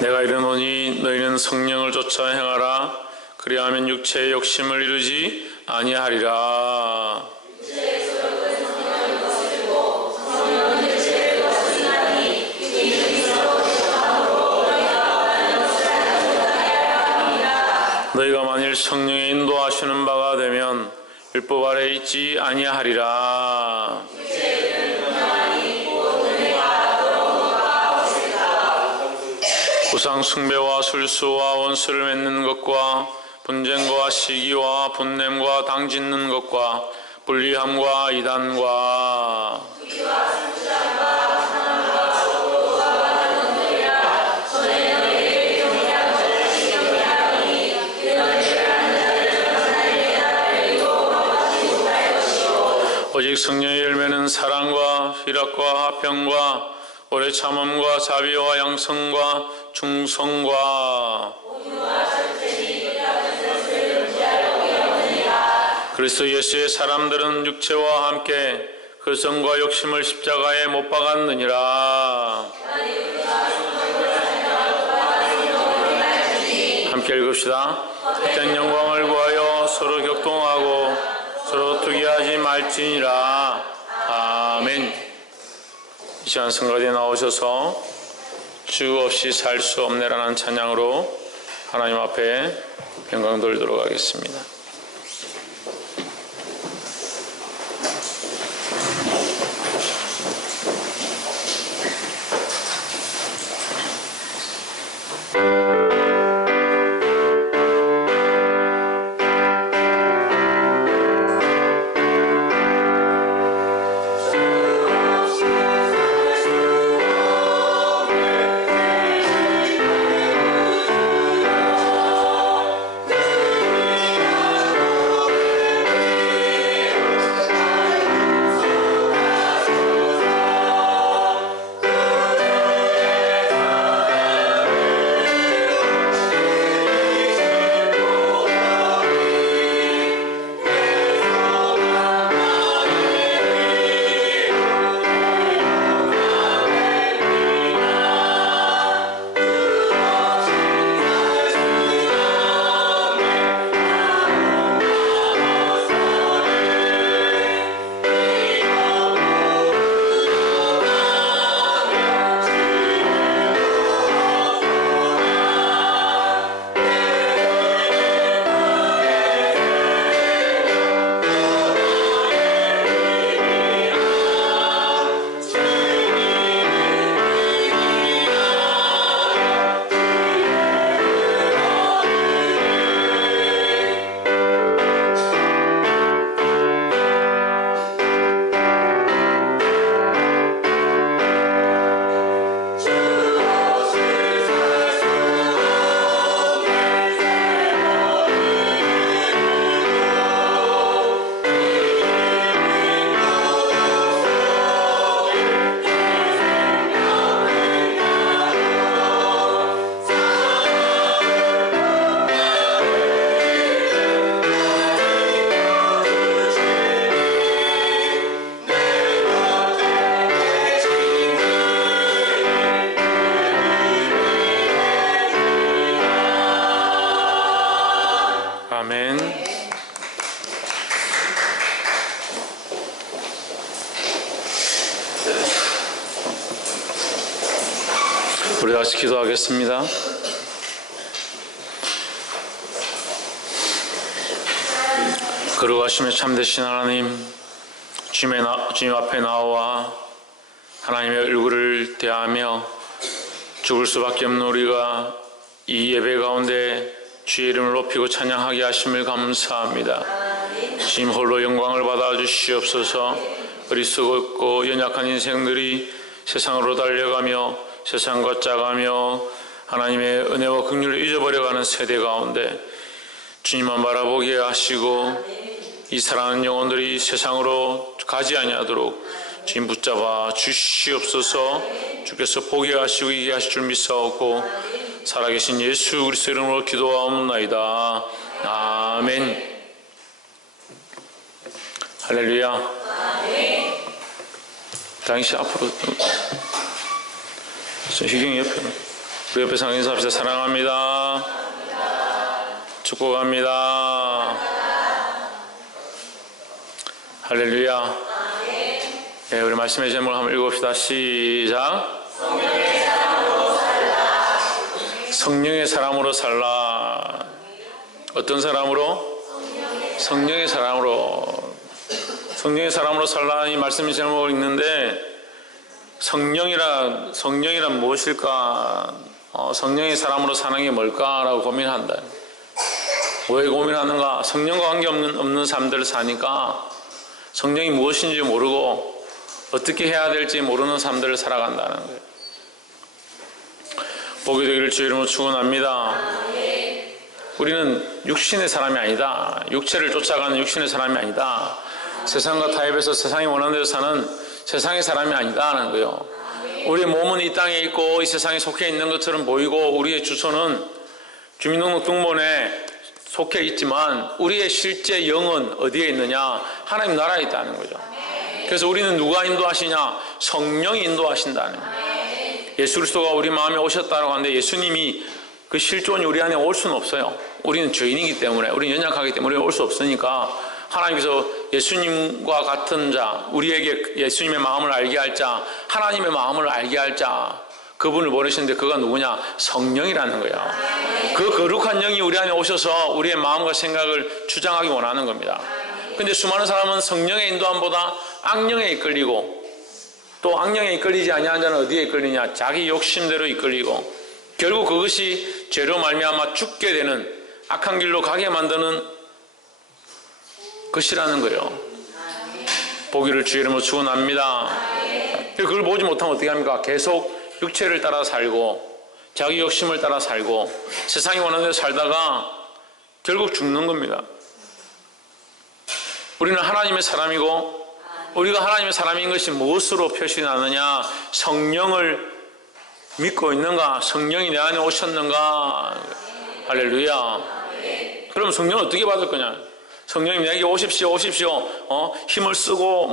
내가 이르노니 너희는 성령을 쫓아 행하라. 그리하면 육체의 욕심을 이루지 아니하리라. 너희가 만일 성령의 인도하시는 바가 되면 율법 아래 있지 아니하리라. 우상 숭배와 술수와 원수를 맺는 것과 분쟁과 시기와 분냄과 당짓는 것과 불리함과 이단과 오직 성령의 열매는 사랑과 희락과 화평과 오래 참음과 자비와 양성과 충성과 그리스도 예수의 사람들은 육체와 함께 그 성과 욕심을 십자가에 못 박았느니라. 함께 읽읍시다. 헛된 영광을 구하여 서로 격동하고 서로 투기하지 말지니라. 아멘. 이 시간 성가대에 나오셔서 주 없이 살 수 없네라는 찬양으로 하나님 앞에 영광 돌리도록 하겠습니다. 아멘. 우리 다시 기도하겠습니다. 거룩하시며 참되신 하나님, 주님 앞에 나와 하나님의 얼굴을 대하며 죽을 수밖에 없는 우리가 이 예배 가운데 주의 이름을 높이고 찬양하게 하심을 감사합니다. 주님 홀로 영광을 받아 주시옵소서. 어리석고 연약한 인생들이 세상으로 달려가며 세상과 짜가며 하나님의 은혜와 긍휼을 잊어버려가는 세대 가운데 주님만 바라보게 하시고 이 사랑하는 영혼들이 세상으로 가지 아니하도록 주님 붙잡아 주시옵소서. 주께서 보게 하시고 이게 하실 줄 믿사옵고 살아계신 예수 그리스도 이름으로 기도하옵나이다. 아멘. 할렐루야. 당신 앞으로 희경이 옆에 우리 옆에 상 인사합시다. 사랑합니다. 축복합니다. 할렐루야. 네, 우리 말씀의 제목을 한번 읽어봅시다. 시작. 성령의 사람으로 살라. 어떤 사람으로? 성령의 사람으로. 성령의 사람으로 살라. 이 말씀의 제목을 읽는데 성령이란 무엇일까? 성령의 사람으로 사는 게 뭘까라고 고민한다. 왜 고민하는가? 성령과 관계없는 삶들을 사니까 성령이 무엇인지 모르고 어떻게 해야 될지 모르는 삶들을 살아간다는 거예요. 복이 되기를 주 이름으로 축원합니다. 우리는 육신의 사람이 아니다. 육체를 쫓아가는 육신의 사람이 아니다. 세상과 타협해서 세상이 원하는 대로 사는 세상의 사람이 아니다는 거예요. 우리의 몸은 이 땅에 있고 이 세상에 속해 있는 것처럼 보이고 우리의 주소는 주민등록등본에 속해 있지만 우리의 실제 영은 어디에 있느냐? 하나님 나라에 있다는 거죠. 그래서 우리는 누가 인도하시냐? 성령이 인도하신다는 거예요. 예수 그리스도가 우리 마음에 오셨다고 하는데 예수님이 그 실존이 우리 안에 올 수는 없어요. 우리는 죄인이기 때문에, 우리는 연약하기 때문에 올 수 없으니까 하나님께서 예수님과 같은 자, 우리에게 예수님의 마음을 알게 할 자, 하나님의 마음을 알게 할 자, 그분을 보내시는데 그가 누구냐? 성령이라는 거예요. 그 거룩한 영이 우리 안에 오셔서 우리의 마음과 생각을 주장하기 원하는 겁니다. 근데 수많은 사람은 성령의 인도함보다 악령에 이끌리고, 또 악령에 이끌리지 아니하는 자는 어디에 이끌리냐? 자기 욕심대로 이끌리고, 결국 그것이 죄로 말미암아 죽게 되는, 악한 길로 가게 만드는 것이라는 거예요. 보기를 주의 이름으로 축원합니다. 그걸 보지 못하면 어떻게 합니까? 계속 육체를 따라 살고 자기 욕심을 따라 살고 세상이 원하는 대로 살다가 결국 죽는 겁니다. 우리는 하나님의 사람이고, 우리가 하나님의 사람인 것이 무엇으로 표시나느냐? 성령을 믿고 있는가? 성령이 내 안에 오셨는가? 할렐루야. 그럼 성령을 어떻게 받을 거냐? 성령님 내게 오십시오. 힘을 쓰고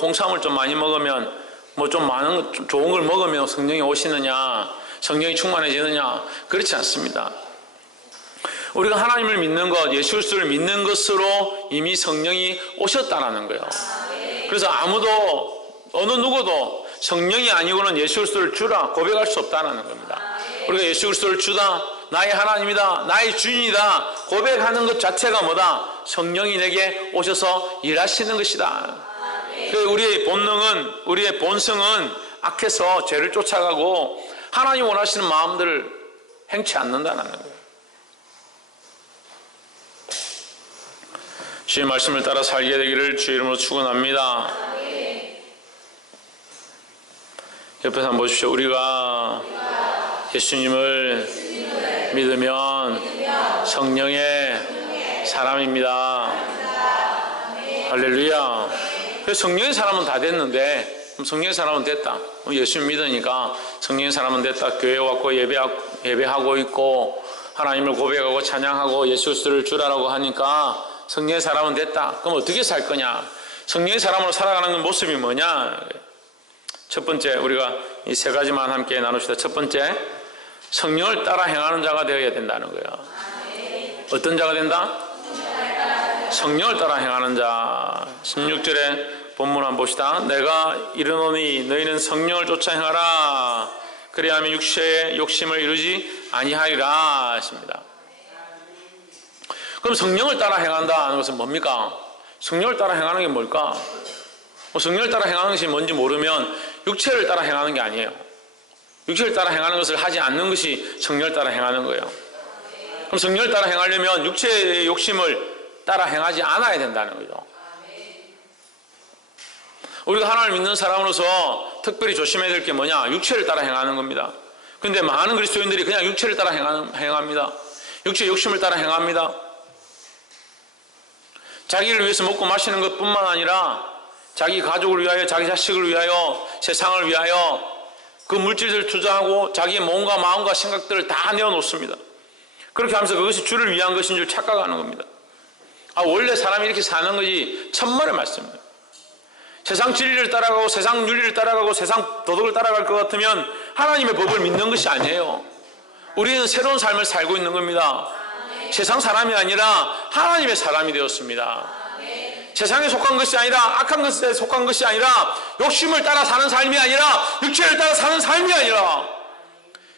홍삼을 좀 많이 먹으면, 좀 많은 좋은 걸 먹으면 성령이 오시느냐? 성령이 충만해지느냐? 그렇지 않습니다. 우리가 하나님을 믿는 것, 예수 그리스도를 믿는 것으로 이미 성령이 오셨다라는 거예요. 그래서 아무도, 어느 누구도 성령이 아니고는 예수 그리스도를 주라 고백할 수 없다는 겁니다. 우리가 예수 그리스도를 주다, 나의 하나님이다, 나의 주인이다 고백하는 것 자체가 뭐다? 성령이 내게 오셔서 일하시는 것이다. 우리의 본능은, 우리의 본성은 악해서 죄를 쫓아가고 하나님 원하시는 마음들을 행치 않는다는 거예요. 주의 말씀을 따라 살게 되기를 주의 이름으로 축원합니다. 옆에서 한번 보십시오. 우리가 예수님을 믿으면 성령의 사람입니다. 할렐루야. 성령의 사람은 다 됐는데, 성령의 사람은 됐다. 예수님 믿으니까 성령의 사람은 됐다. 교회 왔고 예배하고 있고 하나님을 고백하고 찬양하고 예수 그리스도를 주라라고 하니까 성령의 사람은 됐다. 그럼 어떻게 살 거냐? 성령의 사람으로 살아가는 모습이 뭐냐? 첫 번째, 우리가 이 세 가지만 함께 나눕시다. 첫 번째, 성령을 따라 행하는 자가 되어야 된다는 거예요. 어떤 자가 된다? 성령을 따라 행하는 자. 16절에 본문 한번 봅시다. 내가 이르노니 너희는 성령을 쫓아 행하라. 그래야하면 육체의 욕심을 이루지 아니하리라 하십니다. 그럼 성령을 따라 행한다 하는 것은 뭡니까? 성령을 따라 행하는 게 뭘까? 성령을 따라 행하는 것이 뭔지 모르면 육체를 따라 행하는 게 아니에요. 육체를 따라 행하는 것을 하지 않는 것이 성령을 따라 행하는 거예요. 그럼 성령을 따라 행하려면 육체의 욕심을 따라 행하지 않아야 된다는 거죠. 우리가 하나님을 믿는 사람으로서 특별히 조심해야 될 게 뭐냐? 육체를 따라 행하는 겁니다. 그런데 많은 그리스도인들이 그냥 육체를 따라 행합니다. 육체의 욕심을 따라 행합니다. 자기를 위해서 먹고 마시는 것뿐만 아니라 자기 가족을 위하여, 자기 자식을 위하여, 세상을 위하여 그 물질들을 투자하고 자기의 몸과 마음과 생각들을 다 내어놓습니다. 그렇게 하면서 그것이 주를 위한 것인 줄 착각하는 겁니다. 원래 사람이 이렇게 사는 것이 천만의 말씀입니다. 세상 진리를 따라가고 세상 윤리를 따라가고 세상 도덕을 따라갈 것 같으면 하나님의 법을 믿는 것이 아니에요. 우리는 새로운 삶을 살고 있는 겁니다. 세상 사람이 아니라 하나님의 사람이 되었습니다. 세상에 속한 것이 아니라 악한 것에 속한 것이 아니라 욕심을 따라 사는 삶이 아니라 육체를 따라 사는 삶이 아니라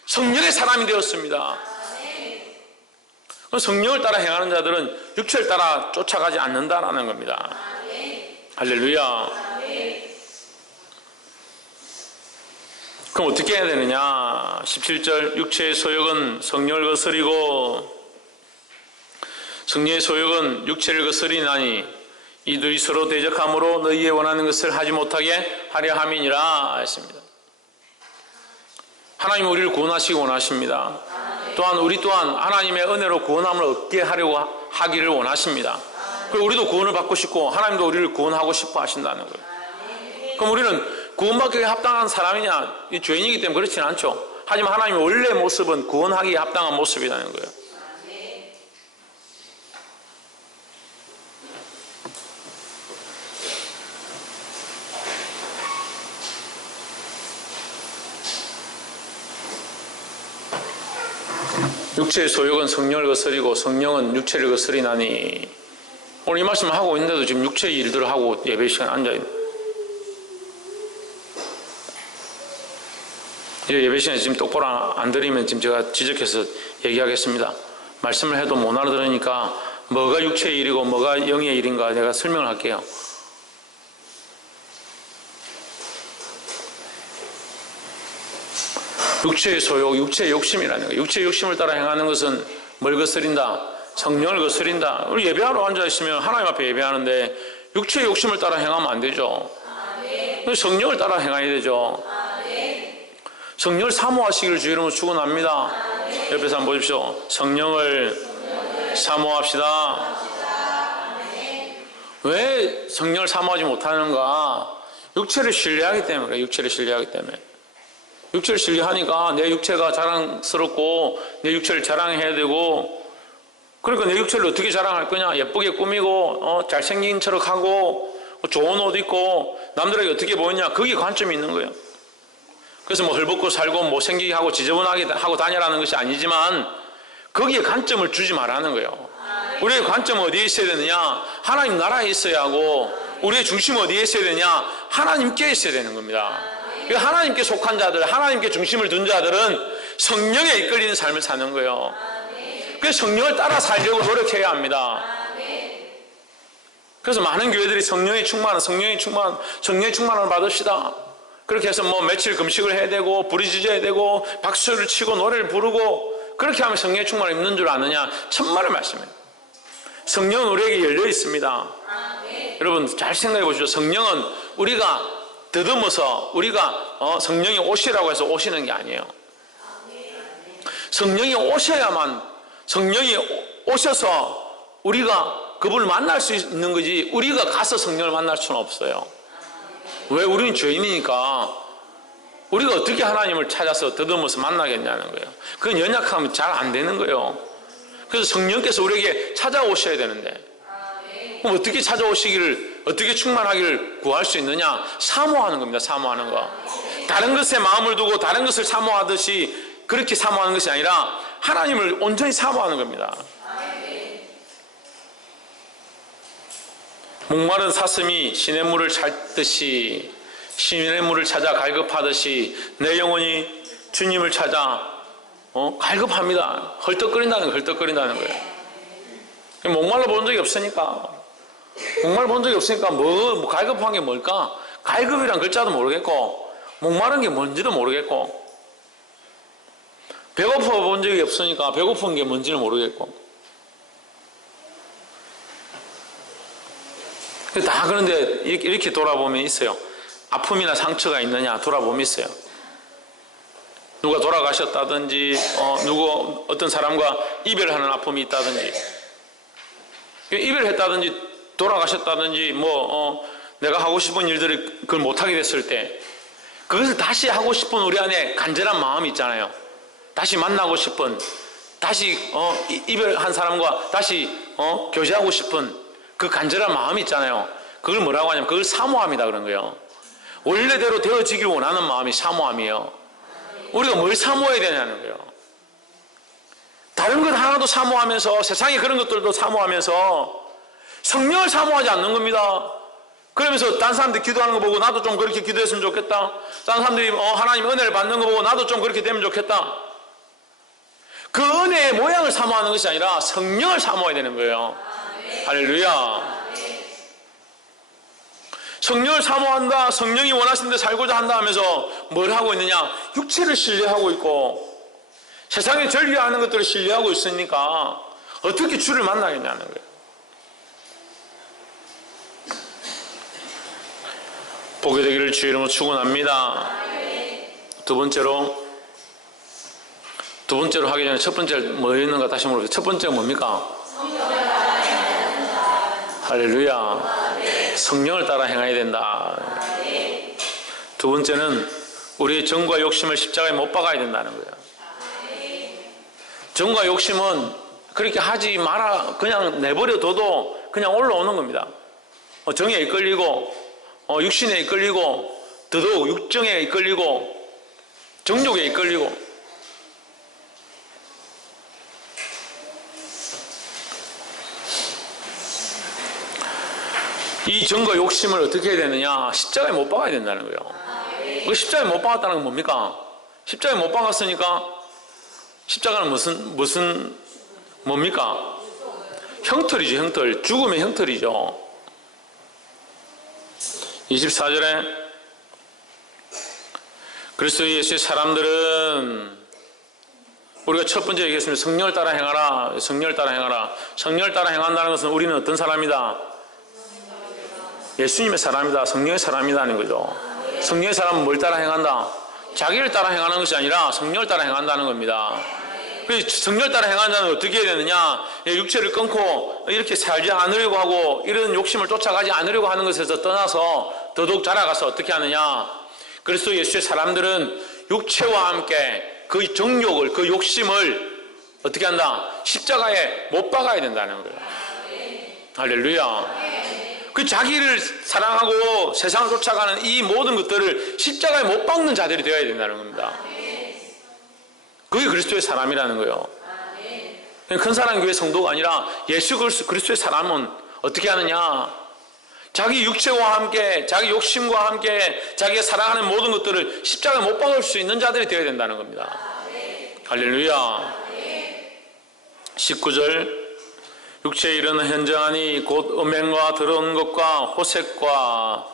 성령의 사람이 되었습니다. 성령을 따라 행하는 자들은 육체를 따라 쫓아가지 않는다라는 겁니다. 할렐루야. 그럼 어떻게 해야 되느냐? 17절 육체의 소욕은 성령을 거스리고 성령의 소욕은 육체를 거스리나니 이들이 서로 대적함으로 너희의 원하는 것을 하지 못하게 하려 함이니라 했습니다. 하나님은 우리를 구원하시기 원하십니다. 또한 우리 또한 하나님의 은혜로 구원함을 얻게 하려고 하기를 원하십니다. 그리고 우리도 구원을 받고 싶고 하나님도 우리를 구원하고 싶어 하신다는 거예요. 그럼 우리는 구원받기에 합당한 사람이냐? 이 죄인이기 때문에 그렇지는 않죠. 하지만 하나님의 원래 모습은 구원하기에 합당한 모습이라는 거예요. 육체의 소욕은 성령을 거스리고 성령은 육체를 거스리나니 오늘 이 말씀을 하고 있는데도 지금 육체의 일들을 하고 예배 시간에 앉아있는 예배 시간에 지금 똑바로 안 드리면 지금 제가 지적해서 얘기하겠습니다. 말씀을 해도 못 알아들으니까 뭐가 육체의 일이고 뭐가 영의 일인가 내가 설명을 할게요. 육체의 소욕, 육체의 욕심이라는 거예요. 육체의 욕심을 따라 행하는 것은 뭘 거스린다? 성령을 거스린다. 우리 예배하러 앉아있으면 하나님 앞에 예배하는데 육체의 욕심을 따라 행하면 안 되죠. 성령을 따라 행해야 되죠. 성령을 사모하시기를 주의 이름으로 축원합니다. 옆에서 한번 보십시오. 성령을 사모합시다. 왜 성령을 사모하지 못하는가? 육체를 신뢰하기 때문에 그래요. 육체를 신뢰하기 때문에. 육체를 신뢰하니까 내 육체가 자랑스럽고 내 육체를 자랑해야 되고 그러니까 내 육체를 어떻게 자랑할 거냐? 예쁘게 꾸미고 잘생긴 척하고 좋은 옷 입고 남들에게 어떻게 보이냐? 거기에 관점이 있는 거예요. 그래서 뭐 헐벗고 살고 못생기게 하고 지저분하게 하고 다니라는 것이 아니지만 거기에 관점을 주지 말라는 거예요. 우리의 관점은 어디에 있어야 되느냐? 하나님 나라에 있어야 하고 우리의 중심은 어디에 있어야 되냐? 하나님께 있어야 되는 겁니다. 하나님께 속한 자들, 하나님께 중심을 둔 자들은 성령에 이끌리는 삶을 사는 거예요. 그래서 성령을 따라 살려고 노력해야 합니다. 그래서 많은 교회들이 성령의 충만을 받읍시다. 그렇게 해서 뭐 며칠 금식을 해야 되고 부르짖어야 되고 박수를 치고 노래를 부르고 그렇게 하면 성령의 충만을 입는 줄 아느냐? 천만의 말씀이에요. 성령은 우리에게 열려 있습니다. 여러분 잘 생각해 보십시오. 성령은 우리가 더듬어서 우리가 성령이 오시라고 해서 오시는 게 아니에요. 성령이 오셔야만 성령이 오셔서 우리가 그분을 만날 수 있는 거지 우리가 가서 성령을 만날 수는 없어요. 왜? 우리는 죄인이니까 우리가 어떻게 하나님을 찾아서 더듬어서 만나겠냐는 거예요. 그건 연약하면 잘 안 되는 거예요. 그래서 성령께서 우리에게 찾아오셔야 되는데 그럼 어떻게 찾아오시기를 어떻게 충만하기를 구할 수 있느냐? 사모하는 겁니다. 사모하는 거. 다른 것에 마음을 두고 다른 것을 사모하듯이 그렇게 사모하는 것이 아니라 하나님을 온전히 사모하는 겁니다. 목마른 사슴이 시냇물을 찾듯이 시냇물을 찾아 갈급하듯이 내 영혼이 주님을 찾아 갈급합니다. 헐떡거린다는 거예요. 목말라 본 적이 없으니까 목말 본 적이 없으니까 뭐 갈급한 게 뭘까? 갈급이란 글자도 모르겠고 목마른 게 뭔지도 모르겠고 배고파 본 적이 없으니까 배고픈 게 뭔지는 모르겠고 다 그런데 이렇게 돌아보면 있어요. 아픔이나 상처가 있느냐 돌아보면 있어요. 누가 돌아가셨다든지 어떤 사람과 이별하는 아픔이 있다든지 이별했다든지 돌아가셨다든지 내가 하고 싶은 일들을 그걸 못하게 됐을 때 그것을 다시 하고 싶은 우리 안에 간절한 마음이 있잖아요. 다시 만나고 싶은 다시 이별한 사람과 다시 교제하고 싶은 그 간절한 마음이 있잖아요. 그걸 뭐라고 하냐면 그걸 사모함이다 그런 거예요. 원래대로 되어지길 원하는 마음이 사모함이에요. 우리가 뭘 사모해야 되냐는 거예요. 다른 것 하나도 사모하면서 세상의 그런 것들도 사모하면서 성령을 사모하지 않는 겁니다. 그러면서 딴 사람들이 기도하는 거 보고 나도 좀 그렇게 기도했으면 좋겠다. 딴 사람들이 하나님 은혜를 받는 거 보고 나도 좀 그렇게 되면 좋겠다. 그 은혜의 모양을 사모하는 것이 아니라 성령을 사모해야 되는 거예요. 할렐루야. 성령을 사모한다, 성령이 원하시는 데 살고자 한다 하면서 뭘 하고 있느냐? 육체를 신뢰하고 있고 세상에 전리하는 것들을 신뢰하고 있으니까 어떻게 주를 만나겠냐는 거예요. 보게 되기를 주의 이름으로 축원합니다. 두 번째로 하기 전에 첫 번째 뭐였는가 다시 물어보세요. 첫 번째가 뭡니까? 할렐루야. 성령을 따라 행해야 된다. 두 번째는 우리의 정과 욕심을 십자가에 못 박아야 된다는 거예요. 정과 욕심은 그렇게 하지 마라 그냥 내버려둬도 그냥 올라오는 겁니다. 정에 이끌리고 육신에 이끌리고 더더욱 육정에 이끌리고 정욕에 이끌리고 이 정과 욕심을 어떻게 해야 되느냐? 십자가에 못 박아야 된다는 거예요. 그 십자가에 못 박았다는 건 뭡니까? 십자가에 못 박았으니까 십자가는 뭡니까? 형틀이죠. 형틀. 죽음의 형틀이죠. 24절에 그리스도 예수의 사람들은 우리가 첫 번째 얘기했습니다. 성령을 따라 행하라. 성령을 따라 행하라. 성령을 따라 행한다는 것은 우리는 어떤 사람이다? 예수님의 사람이다. 성령의 사람이다는 거죠. 성령의 사람은 뭘 따라 행한다? 자기를 따라 행하는 것이 아니라 성령을 따라 행한다는 겁니다. 성령을 따라 행하는 자는 어떻게 해야 되느냐? 육체를 끊고 이렇게 살지 않으려고 하고 이런 욕심을 쫓아가지 않으려고 하는 것에서 떠나서 더더욱 자라가서 어떻게 하느냐? 그리스도 예수의 사람들은 육체와 함께 그 정욕을, 그 욕심을 어떻게 한다? 십자가에 못 박아야 된다는 거예요. 할렐루야. 그 자기를 사랑하고 세상을 쫓아가는 이 모든 것들을 십자가에 못 박는 자들이 되어야 된다는 겁니다. 그게 그리스도의 사람이라는 거예요. 큰 사랑 교회 성도가 아니라 예수 그리스도의 사람은 어떻게 하느냐? 자기 육체와 함께, 자기 욕심과 함께 자기가 사랑하는 모든 것들을 십자가에 못 박을 수 있는 자들이 되어야 된다는 겁니다. 할렐루야. 19절 육체에 이르는 현장하니 곧 음행과 더러운 것과 호색과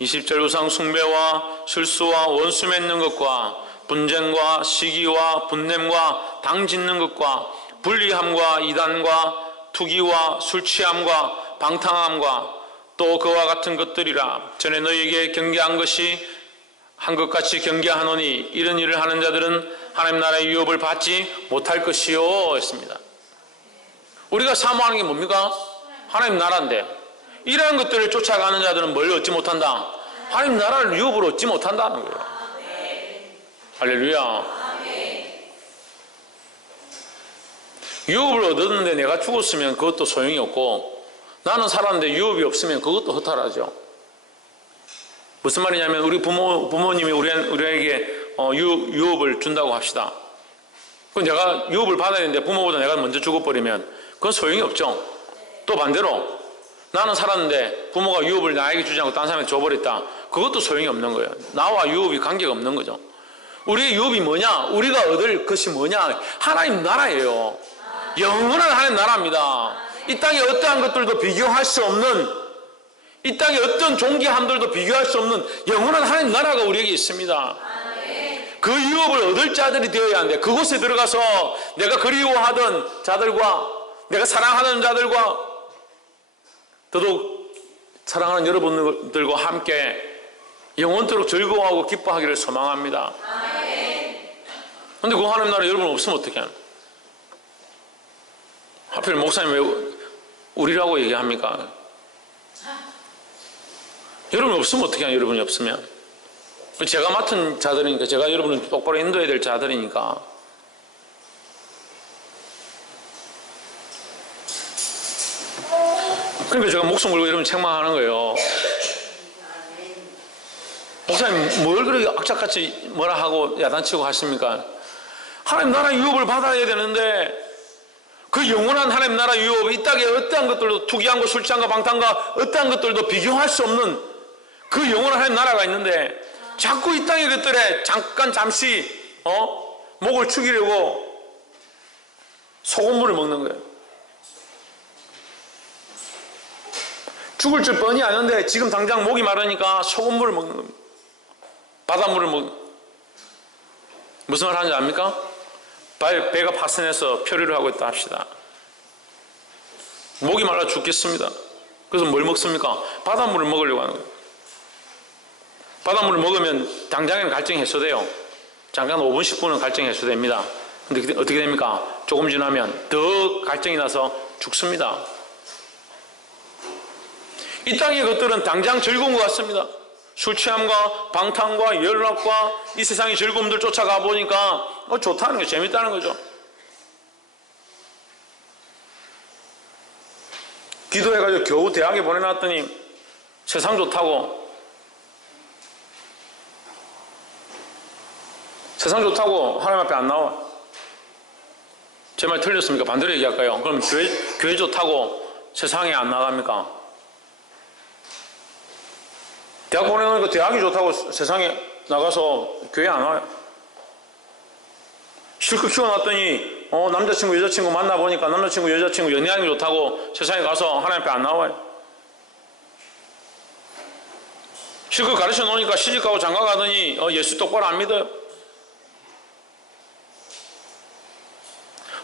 20절 우상 숭배와 술수와 원수 맺는 것과 분쟁과 시기와 분냄과 당 짓는 것과 불리함과 이단과 투기와 술취함과 방탕함과 또 그와 같은 것들이라. 전에 너희에게 경계한 것이 한 것 같이 경계하노니 이런 일을 하는 자들은 하나님 나라의 유업을 받지 못할 것이요 했습니다. 우리가 사모하는 게 뭡니까? 하나님 나라인데 이러한 것들을 쫓아가는 자들은 뭘 얻지 못한다? 하나님 나라를 유업으로 얻지 못한다는 거예요. 할렐루야. 유업을 얻었는데 내가 죽었으면 그것도 소용이 없고 나는 살았는데 유업이 없으면 그것도 허탈하죠. 무슨 말이냐면 우리 부모님이 우리에게 유업을 준다고 합시다. 그럼 내가 유업을 받아야 되는데 부모보다 내가 먼저 죽어버리면 그건 소용이 없죠. 또 반대로 나는 살았는데 부모가 유업을 나에게 주지 않고 다른 사람에게 줘버렸다. 그것도 소용이 없는 거예요. 나와 유업이 관계가 없는 거죠. 우리의 유업이 뭐냐? 우리가 얻을 것이 뭐냐? 하나님 나라예요. 영원한 하나님 나라입니다. 이 땅의 어떠한 것들도 비교할 수 없는, 이 땅의 어떤 존귀함들도 비교할 수 없는 영원한 하나님 나라가 우리에게 있습니다. 그 유업을 얻을 자들이 되어야 하는데 그곳에 들어가서 내가 그리워하던 자들과 내가 사랑하는 자들과 더더욱 사랑하는 여러분들과 함께 영원토록 즐거워하고 기뻐하기를 소망합니다. 그런데 그 하나님 나라 여러분 없으면 어떻게 하나? 하필 목사님 왜 우리라고 얘기합니까? 여러분 없으면 어떻게 하나? 여러분이 없으면 제가 맡은 자들이니까 제가 여러분을 똑바로 인도해야 될 자들이니까 그러니까 제가 목숨 걸고 이러면 책망하는 거예요. 목사님 뭘 그렇게 악착같이 뭐라 하고 야단치고 하십니까? 하나님 나라 유업을 받아야 되는데 그 영원한 하나님 나라 유업, 이 땅에 어떠한 것들도 투기한 것, 술 취한 것, 방탕한 것, 어떠한 것들도 비교할 수 없는 그 영원한 하나님 나라가 있는데 자꾸 이 땅의 것들에 잠시 목을 축이려고 소금물을 먹는 거예요. 죽을 줄 뻔히 아는데 지금 당장 목이 마르니까 소금물을 먹는 겁니다. 바닷물을 무슨 말 하는지 압니까? 배가 파선해서 표류를 하고 있다 합시다. 목이 말라 죽겠습니다. 그래서 뭘 먹습니까? 바닷물을 먹으려고 하는 거예요. 바닷물을 먹으면 당장에는 갈증이 해소돼요. 잠깐 5분 10분은 갈증이 해소됩니다. 근데 어떻게 됩니까? 조금 지나면 더 갈증이 나서 죽습니다. 이 땅의 것들은 당장 즐거운 것 같습니다. 술 취함과 방탕과 연락과 이 세상의 즐거움들 쫓아가 보니까 좋다는 게 재밌다는 거죠. 기도해가지고 겨우 대학에 보내놨더니 세상 좋다고 하나님 앞에 안 나와. 제 말 틀렸습니까? 반대로 얘기할까요? 그럼 교회 좋다고 세상에 안 나갑니까? 대학 보내놓으니까 대학이 좋다고 세상에 나가서 교회 안 와요. 실컷 키워놨더니 남자친구 여자친구 만나보니까 남자친구 여자친구 연애하는 게 좋다고 세상에 가서 하나님 앞에 안 나와요. 실컷 가르쳐 놓으니까 시집가고 장가가더니 예수 똑바로 안 믿어요.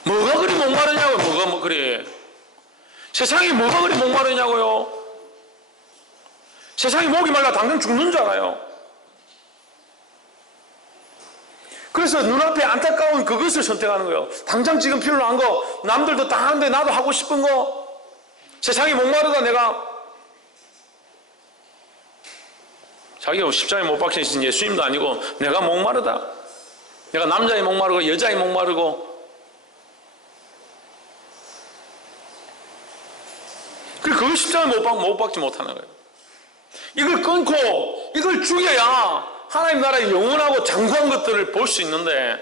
뭐가 그리 목마르냐고요. 뭐가 그래. 세상이 뭐가 그리 목마르냐고요. 세상이 목이 말라 당장 죽는 줄 알아요. 그래서 눈앞에 안타까운 그것을 선택하는 거예요. 당장 지금 필요한 거, 남들도 다 하는데 나도 하고 싶은 거. 세상이 목마르다 내가. 자기가 십자가에 못 박히신 예수님도 아니고 내가 목마르다. 내가 남자에 목마르고 여자에 목마르고. 그걸 십자가에 못 박지 못하는 거예요. 이걸 끊고 이걸 죽여야 하나님 나라의 영원하고 장구한 것들을 볼 수 있는데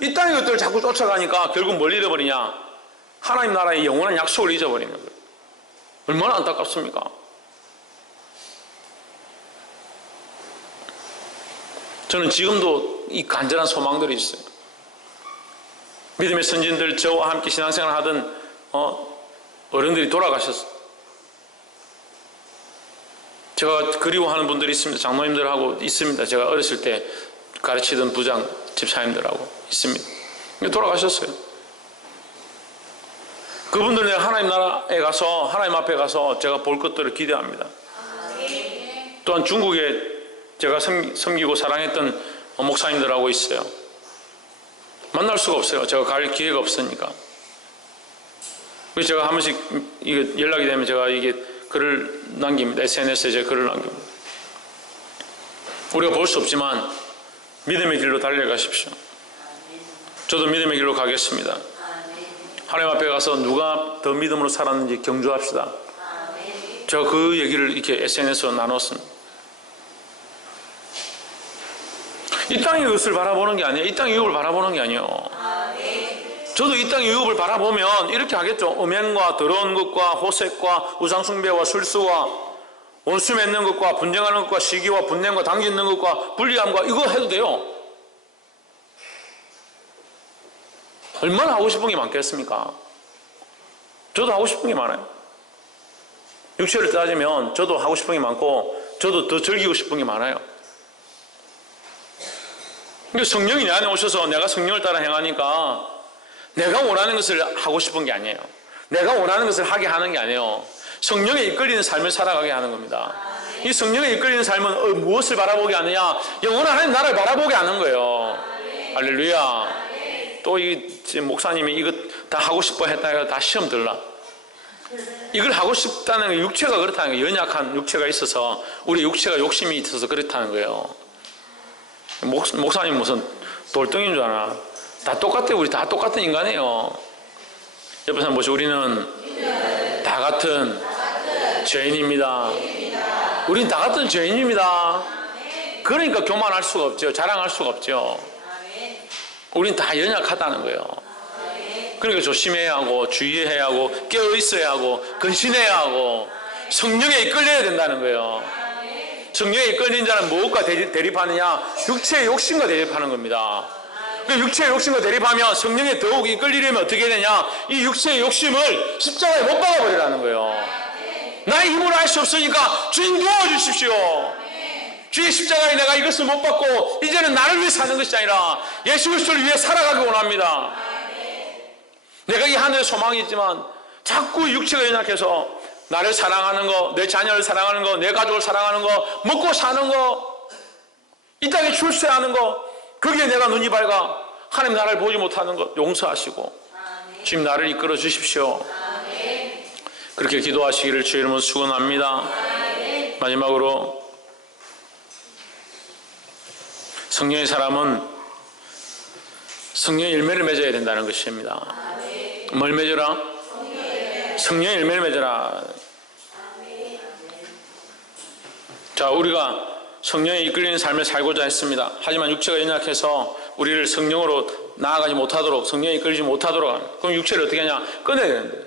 이 땅의 것들을 자꾸 쫓아가니까 결국 뭘 잃어버리냐? 하나님 나라의 영원한 약속을 잊어버리는 거예요. 얼마나 안타깝습니까? 저는 지금도 이 간절한 소망들이 있어요. 믿음의 선진들, 저와 함께 신앙생활 하던 어른들이 돌아가셨어요. 제가 그리워하는 분들이 있습니다. 장로님들하고 있습니다. 제가 어렸을 때 가르치던 부장 집사님들하고 있습니다. 돌아가셨어요. 그분들 내가 하나님 나라에 가서 하나님 앞에 가서 제가 볼 것들을 기대합니다. 또한 중국에 제가 섬기고 사랑했던 목사님들하고 있어요. 만날 수가 없어요. 제가 갈 기회가 없으니까. 그래서 제가 한 번씩 이게 연락이 되면 제가 이게 글을 남깁니다. SNS에 제가 글을 남깁니다. 우리가 볼 수 없지만 믿음의 길로 달려가십시오. 저도 믿음의 길로 가겠습니다. 하나님 앞에 가서 누가 더 믿음으로 살았는지 경주합시다. 제가 그 얘기를 이렇게 SNS로 나눴습니다. 이 땅의 것을 바라보는 게 아니에요. 이 땅의 유업을 바라보는 게 아니에요. 저도 이 땅의 유업을 바라보면 이렇게 하겠죠. 음행과 더러운 것과 호색과 우상숭배와 술수와 원수 맺는 것과 분쟁하는 것과 시기와 분냄과 당기 있는 것과 불리함과 이거 해도 돼요. 얼마나 하고 싶은 게 많겠습니까? 저도 하고 싶은 게 많아요. 육체를 따지면 저도 하고 싶은 게 많고 저도 더 즐기고 싶은 게 많아요. 근데 성령이 내 안에 오셔서 내가 성령을 따라 행하니까 내가 원하는 것을 하고 싶은 게 아니에요. 내가 원하는 것을 하게 하는 게 아니에요. 성령에 이끌리는 삶을 살아가게 하는 겁니다. 이 성령에 이끌리는 삶은 무엇을 바라보게 하느냐? 영원한 하나님 나라를 바라보게 하는 거예요. 할렐루야. 또 이 목사님이 이것 다 하고 싶어 했다 해서 다 시험 들라. 이걸 하고 싶다는 게 육체가 그렇다는 거예요. 연약한 육체가 있어서 우리 육체가 욕심이 있어서 그렇다는 거예요. 목사님 무슨 돌덩이인 줄 아나? 다 똑같아요. 우리 다 똑같은 인간이에요. 옆에 사람 보시고 우리는 다 같은 죄인입니다. 우린 다 같은 죄인입니다. 그러니까 교만할 수가 없죠. 자랑할 수가 없죠. 우린 다 연약하다는 거예요. 그러니까 조심해야 하고 주의해야 하고 깨어 있어야 하고 근신해야 하고 성령에 이끌려야 된다는 거예요. 성령에 이끌린 자는 무엇과 대립하느냐? 육체의 욕심과 대립하는 겁니다. 그 육체의 욕심과 대립하면 성령에 더욱 이끌리려면 어떻게 되냐? 이 육체의 욕심을 십자가에 못 박아버리라는 거예요. 나의 힘으로 할 수 없으니까 주님 도와주십시오. 주의 십자가에 내가 이것을 못 받고 이제는 나를 위해 사는 것이 아니라 예수 그리스도를 위해 살아가기 원합니다. 내가 이 하늘에 소망이 있지만 자꾸 육체가 연약해서 나를 사랑하는 거, 내 자녀를 사랑하는 거, 내 가족을 사랑하는 거, 먹고 사는 거, 이 땅에 출세하는 거, 거기에 내가 눈이 밝아 하나님 나라를 보지 못하는 것 용서하시고 주님 나를 이끌어 주십시오. 그렇게 기도하시기를 주의 이름으로 축원합니다. 마지막으로 성령의 사람은 성령의 열매를 맺어야 된다는 것입니다. 뭘 맺어라? 성령의 열매를 맺어라. 자, 우리가 성령에 이끌리는 삶을 살고자 했습니다. 하지만 육체가 연약해서 우리를 성령으로 나아가지 못하도록, 성령에 이끌리지 못하도록, 그럼 육체를 어떻게 하냐? 끊어야 되는데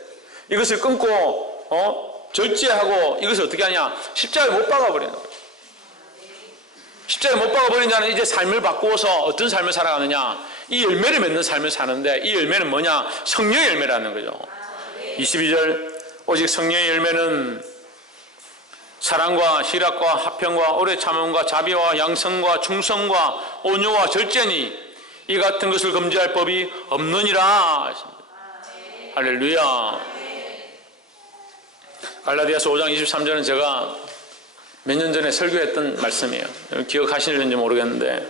이것을 끊고 절제하고 이것을 어떻게 하냐? 십자가에 못 박아버리는 거예요. 십자가에 못 박아버린 자는 이제 삶을 바꾸어서 어떤 삶을 살아가느냐? 이 열매를 맺는 삶을 사는데 이 열매는 뭐냐? 성령의 열매라는 거죠. 22절 오직 성령의 열매는 사랑과 희락과 화평과 오래 참음과 자비와 양성과 충성과 온유와 절제니 이 같은 것을 금지할 법이 없느니라. 할렐루야. 갈라디아서 5장 23절은 제가 몇 년 전에 설교했던 말씀이에요. 기억하시는지 모르겠는데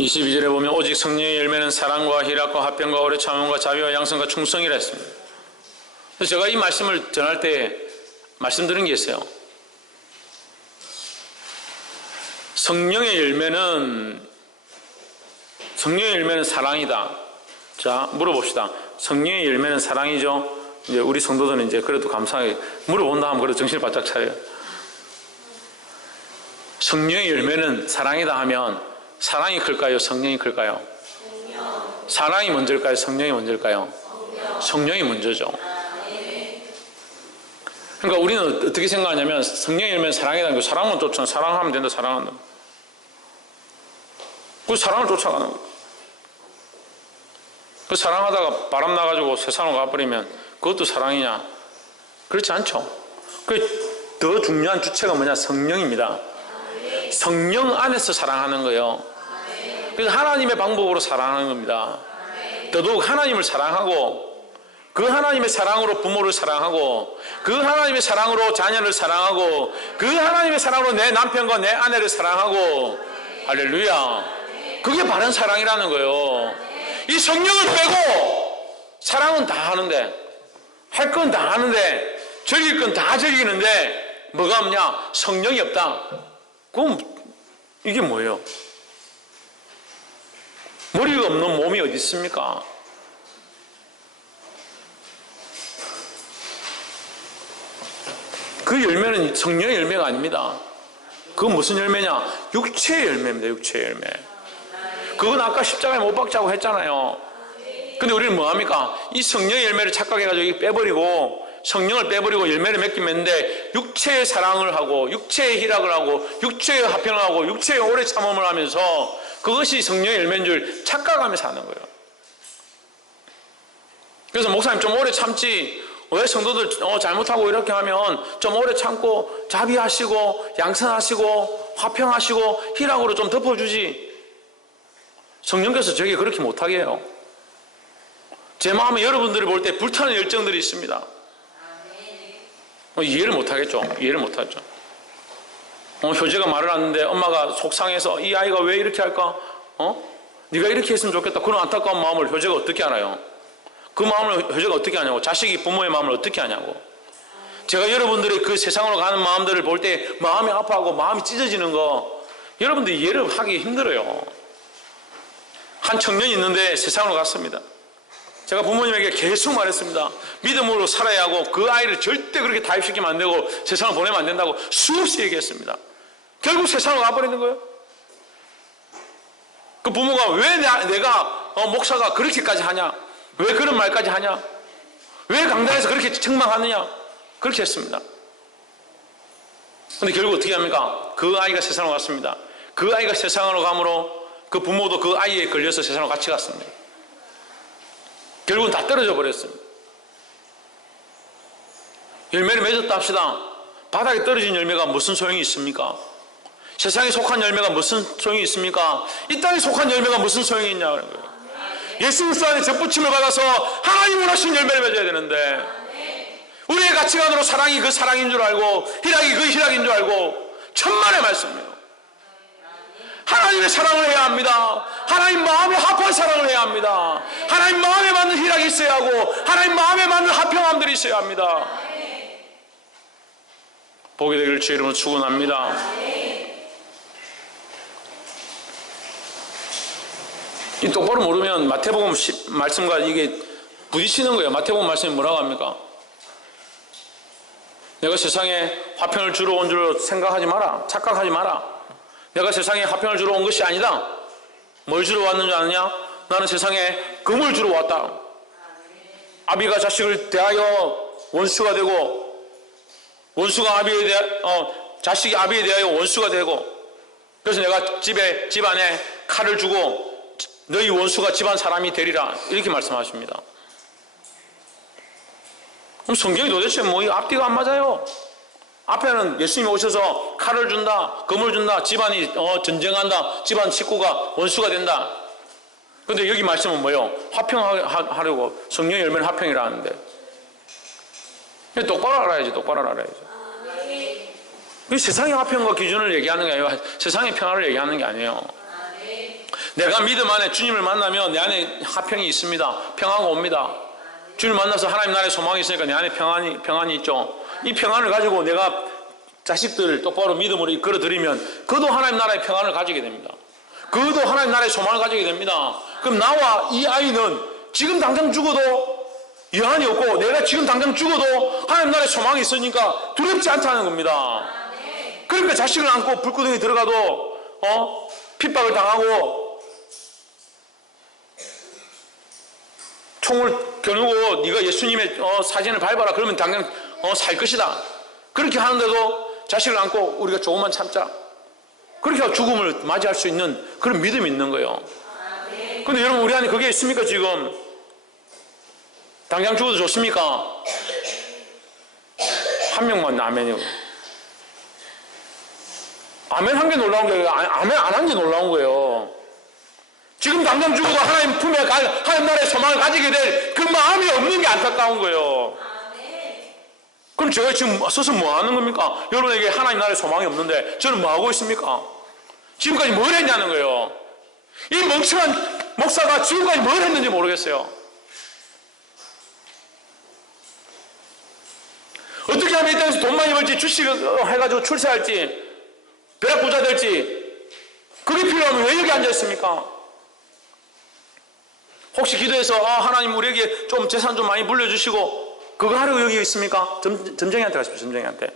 22절에 보면 오직 성령의 열매는 사랑과 희락과 화평과 오래 참음과 자비와 양성과 충성이라 했습니다. 그래서 제가 이 말씀을 전할 때 말씀드린 게 있어요. 성령의 열매는 사랑이다. 자, 물어봅시다. 성령의 열매는 사랑이죠? 이제 우리 성도들은 이제 그래도 감사하게 물어본다 하면 그래도 정신을 바짝 차려요. 성령의 열매는 사랑이다 하면 사랑이 클까요? 성령이 클까요? 사랑이 먼저일까요? 성령이 먼저일까요? 성령이 먼저죠. 그러니까 우리는 어떻게 생각하냐면 성령의 열매는 사랑이다. 사랑만 쫓아 사랑하면 된다. 사랑한다. 그 사랑을 쫓아가는 거예요. 그 사랑하다가 바람 나가지고 세상으로 가버리면 그것도 사랑이냐? 그렇지 않죠. 더 중요한 주체가 뭐냐? 성령입니다. 성령 안에서 사랑하는 거예요. 그래서 하나님의 방법으로 사랑하는 겁니다. 더더욱 하나님을 사랑하고 그 하나님의 사랑으로 부모를 사랑하고 그 하나님의 사랑으로 자녀를 사랑하고 그 하나님의 사랑으로 내 남편과 내 아내를 사랑하고 할렐루야. 그게 바른 사랑이라는 거예요. 이 성령을 빼고 사랑은 다 하는데 할 건 다 하는데 즐길 건 다 즐기는데 뭐가 없냐? 성령이 없다. 그럼 이게 뭐예요? 머리가 없는 몸이 어디 있습니까? 그 열매는 성령의 열매가 아닙니다. 그건 무슨 열매냐? 육체의 열매입니다. 육체의 열매. 그건 아까 십자가에 못 박자고 했잖아요. 근데 우리는 뭐합니까? 이 성령의 열매를 착각해가지고 빼버리고 성령을 빼버리고 열매를 맺긴 맺는데 육체의 사랑을 하고 육체의 희락을 하고 육체의 화평을 하고 육체의 오래 참음을 하면서 그것이 성령의 열매인 줄 착각하면서 하는 거예요. 그래서 목사님 좀 오래 참지 왜 성도들 잘못하고 이렇게 하면 좀 오래 참고 자비하시고 양선하시고 화평하시고 희락으로 좀 덮어주지. 성령께서 저에게 그렇게 못하게 해요. 제 마음에 여러분들이 볼 때 불타는 열정들이 있습니다. 이해를 못하겠죠. 이해를 못하죠. 효재가 말을 하는데 엄마가 속상해서 이 아이가 왜 이렇게 할까? 네가 이렇게 했으면 좋겠다. 그런 안타까운 마음을 효재가 어떻게 알아요? 그 마음을 효재가 어떻게 아냐고. 자식이 부모의 마음을 어떻게 아냐고. 제가 여러분들의 그 세상으로 가는 마음들을 볼 때 마음이 아파하고 마음이 찢어지는 거 여러분들이 이해를 하기 힘들어요. 한 청년이 있는데 세상으로 갔습니다. 제가 부모님에게 계속 말했습니다. 믿음으로 살아야 하고 그 아이를 절대 그렇게 타입시키면 안 되고 세상을 보내면 안 된다고 수없이 얘기했습니다. 결국 세상으로 가버리는 거예요. 그 부모가 왜 내가 목사가 그렇게까지 하냐? 왜 그런 말까지 하냐? 왜 강단에서 그렇게 책망하느냐? 그렇게 했습니다. 근데 결국 어떻게 합니까? 그 아이가 세상으로 갔습니다. 그 아이가 세상으로 감으로 그 부모도 그 아이에 걸려서 세상으로 같이 갔습니다. 결국은 다 떨어져 버렸습니다. 열매를 맺었다 합시다. 바닥에 떨어진 열매가 무슨 소용이 있습니까? 세상에 속한 열매가 무슨 소용이 있습니까? 이 땅에 속한 열매가 무슨 소용이 있냐는 거예요. 예수 그리스도 안에 접붙임을 받아서 하나님 원하신 열매를 맺어야 되는데 우리의 가치관으로 사랑이 그 사랑인 줄 알고 희락이 그 희락인 줄 알고 천만의 말씀이에요. 하나님의 사랑을 해야 합니다. 하나님 마음에 합한 사랑을 해야 합니다. 하나님 마음에 맞는 희락이 있어야 하고 하나님 마음에 맞는 화평함들이 있어야 합니다. 복이 되기를 주의 이름으로 축원합니다. 이 똑바로 모르면 마태복음 말씀과 이게 부딪히는 거예요. 마태복음 말씀이 뭐라고 합니까? 내가 세상에 화평을 주러 온 줄 생각하지 마라. 착각하지 마라. 내가 세상에 화평을 주러 온 것이 아니다. 뭘 주러 왔는 줄 아느냐? 나는 세상에 금을 주러 왔다. 아비가 자식을 대하여 원수가 되고 원수가 아비에 대하여 자식이 아비에 대하여 원수가 되고 그래서 내가 집안에 칼을 주고 너희 원수가 집안 사람이 되리라 이렇게 말씀하십니다. 그럼 성경이 도대체 뭐 앞뒤가 안 맞아요. 앞에는 예수님이 오셔서 칼을 준다, 금을 준다, 집안이 전쟁한다, 집안 식구가 원수가 된다. 그런데 여기 말씀은 뭐예요? 화평하려고 성령의 열매는 화평이라는데 똑바로 알아야지. 똑바로 알아야지. 세상의 화평과 기준을 얘기하는 게 아니라 세상의 평화를 얘기하는 게 아니에요. 내가 믿음 안에 주님을 만나면 내 안에 화평이 있습니다. 평화가 옵니다. 주님을 만나서 하나님 나라의 소망이 있으니까 내 안에 평안이 있죠. 이 평안을 가지고 내가 자식들을 똑바로 믿음으로 이끌어드리면 그도 하나님 나라의 평안을 가지게 됩니다. 그도 하나님 나라의 소망을 가지게 됩니다. 그럼 나와 이 아이는 지금 당장 죽어도 여한이 없고 내가 지금 당장 죽어도 하나님 나라의 소망이 있으니까 두렵지 않다는 겁니다. 그러니까 자식을 안고 불구덩이 들어가도 핍박을 당하고 총을 겨누고 네가 예수님의 사진을 밟아라 그러면 당장 살 것이다. 그렇게 하는데도 자식을 안고 우리가 조금만 참자. 그렇게 하고 죽음을 맞이할 수 있는 그런 믿음이 있는 거예요. 그런데 여러분 우리 안에 그게 있습니까? 지금 당장 죽어도 좋습니까? 한 명만 아멘이요. 아멘 한 게 놀라운 게 아니라 아멘 안 한 게 놀라운 거예요. 지금 당장 죽어도 하나님 품에 하나님 나라의 소망을 가지게 될 그 마음이 없는 게 안타까운 거예요. 그럼 제가 지금 서서 뭐 하는 겁니까? 여러분에게 하나님 나라의 소망이 없는데 저는 뭐 하고 있습니까? 지금까지 뭘 했냐는 거예요. 이 멍청한 목사가 지금까지 뭘 했는지 모르겠어요. 어떻게 하면 이 땅에서 돈 많이 벌지, 주식을 해가지고 출세할지, 벼락 부자 될지, 그게 필요하면 왜 여기 앉아있습니까? 혹시 기도해서 하나님 우리에게 좀 재산 좀 많이 물려주시고 그거 하려고 여기 있습니까? 점쟁이한테 가십시오. 점쟁이한테.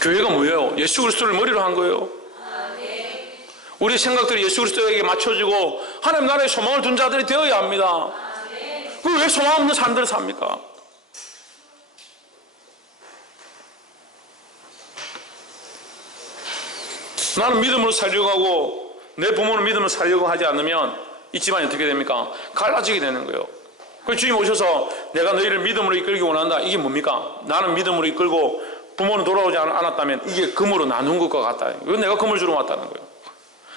교회가 뭐예요? 예수 그리스도를 머리로 한 거예요. 우리 생각들이 예수 그리스도에게 맞춰지고 하나님 나라의 소망을 둔 자들이 되어야 합니다. 그 왜 소망 없는 사람들을 삽니까? 나는 믿음으로 살려고 하고 내 부모는 믿음으로 살려고 하지 않으면 이 집안이 어떻게 됩니까? 갈라지게 되는 거예요. 그래서 주님 오셔서 내가 너희를 믿음으로 이끌기 원한다. 이게 뭡니까? 나는 믿음으로 이끌고 부모는 돌아오지 않았다면 이게 금으로 나눈 것과 같다. 이건 내가 금을 주러 왔다는 거예요.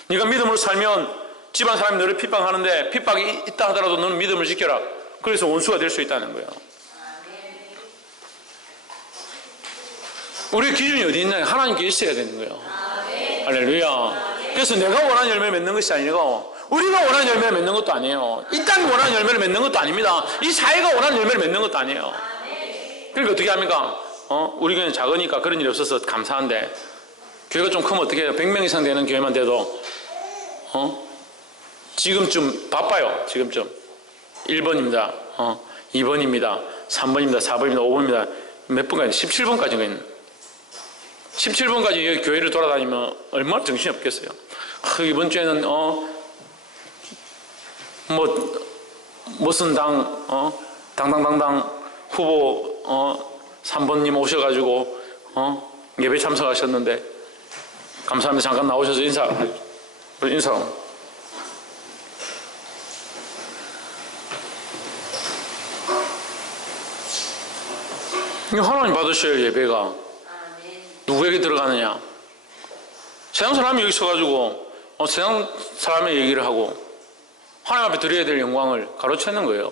네가 믿음으로 살면 집안 사람이 너를 핍박하는데 핍박이 있다 하더라도 너는 믿음을 지켜라. 그래서 원수가 될 수 있다는 거예요. 우리의 기준이 어디 있냐? 하나님께 있어야 되는 거예요. 할렐루야. 그래서 내가 원하는 열매를 맺는 것이 아니고 우리가 원하는 열매를 맺는 것도 아니에요. 이 땅이 원하는 열매를 맺는 것도 아닙니다. 이 사회가 원하는 열매를 맺는 것도 아니에요. 그러니까 어떻게 합니까? 우리 교회는 작으니까 그런 일이 없어서 감사한데 교회가 좀 크면 어떻게 해요? 100명 이상 되는 교회만 돼도 지금쯤 바빠요. 지금쯤 1번입니다. 2번입니다. 3번입니다. 4번입니다. 5번입니다. 몇 번까지? 17번까지가 있는. 17번까지 여기 교회를 돌아다니면 얼마나 정신이 없겠어요. 이번 주에는 무슨 당당당당 후보 3번님 오셔가지고 예배 참석하셨는데 감사합니다. 잠깐 나오셔서 인사하고. 이거 하나님 받으셔요. 예배가 누구에게 들어가느냐? 세상 사람이 여기 있어가지고 세상 사람의 얘기를 하고 하나님 앞에 드려야 될 영광을 가로채는 거예요.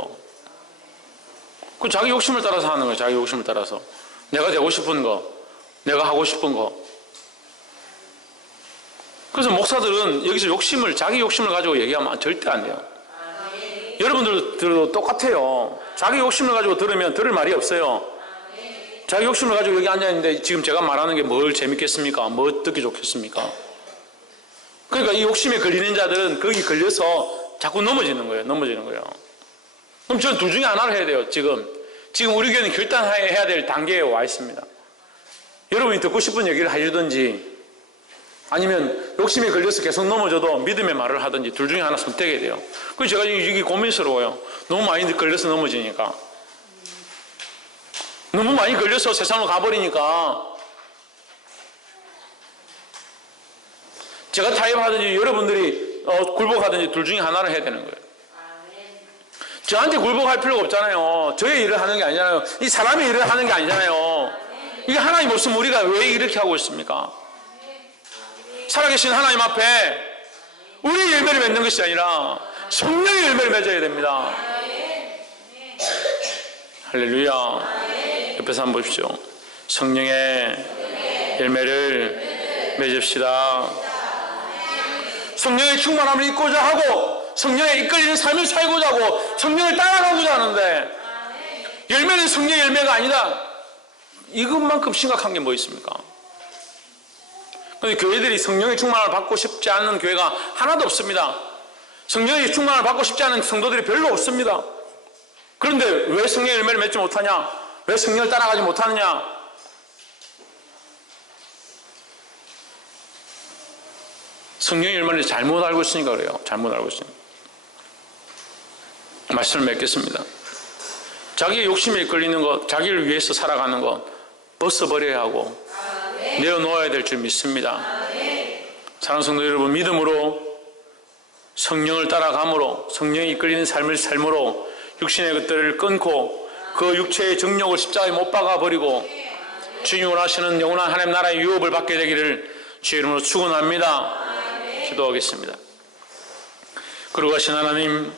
그 자기 욕심을 따라서 하는 거예요. 자기 욕심을 따라서 내가 되고 싶은 거, 내가 하고 싶은 거. 그래서 목사들은 여기서 자기 욕심을 가지고 얘기하면 절대 안 돼요. 여러분들도 똑같아요. 자기 욕심을 가지고 들으면 들을 말이 없어요. 자기 욕심을 가지고 여기 앉아있는데 지금 제가 말하는 게 뭘 재밌겠습니까? 뭐 듣기 좋겠습니까? 그러니까 이 욕심에 걸리는 자들은 거기 걸려서 자꾸 넘어지는 거예요. 그럼 저는 둘 중에 하나를 해야 돼요. 지금 우리 교회는 결단해야 될 단계에 와 있습니다. 여러분이 듣고 싶은 얘기를 해주든지 아니면 욕심에 걸려서 계속 넘어져도 믿음의 말을 하든지 둘 중에 하나 선택해야 돼요. 그래서 제가 이게 고민스러워요. 너무 많이 걸려서 넘어지니까. 너무 많이 걸려서 세상으로 가버리니까 제가 타협하든지 여러분들이 굴복하든지 둘 중에 하나를 해야 되는 거예요. 저한테 굴복할 필요가 없잖아요. 저의 일을 하는 게 아니잖아요. 이 사람의 일을 하는 게 아니잖아요. 이게 하나님 없으면 우리가 왜 이렇게 하고 있습니까? 살아계신 하나님 앞에 우리의 열매를 맺는 것이 아니라 성령의 열매를 맺어야 됩니다. 할렐루야. 옆에서 한번 보십시오. 성령의 열매를 맺읍시다. 성령의 충만함을 입고자 하고 성령에 이끌리는 삶을 살고자 하고 성령을 따라가고자 하는데 열매는 성령의 열매가 아니다. 이것만큼 심각한 게 뭐 있습니까? 그런데 교회들이 성령의 충만을 받고 싶지 않는 교회가 하나도 없습니다. 성령의 충만을 받고 싶지 않은 성도들이 별로 없습니다. 그런데 왜 성령의 열매를 맺지 못하냐? 왜 성령을 따라가지 못하느냐? 성령의 열매를 잘못 알고 있으니까 그래요. 잘못 알고 있으니까. 말씀을 맺겠습니다. 자기의 욕심에 이끌리는 것, 자기를 위해서 살아가는 것 벗어버려야 하고 내어놓아야 될 줄 믿습니다. 사랑하는 성도 여러분, 믿음으로 성령을 따라감으로 성령이 이끌리는 삶을 삶으로 육신의 것들을 끊고 그 육체의 정욕을 십자가에 못 박아버리고 주님 원하시는 영원한 하나님 나라의 유업을 받게 되기를 주의 이름으로 축원합니다. 기도하겠습니다. 거룩하신 하나님,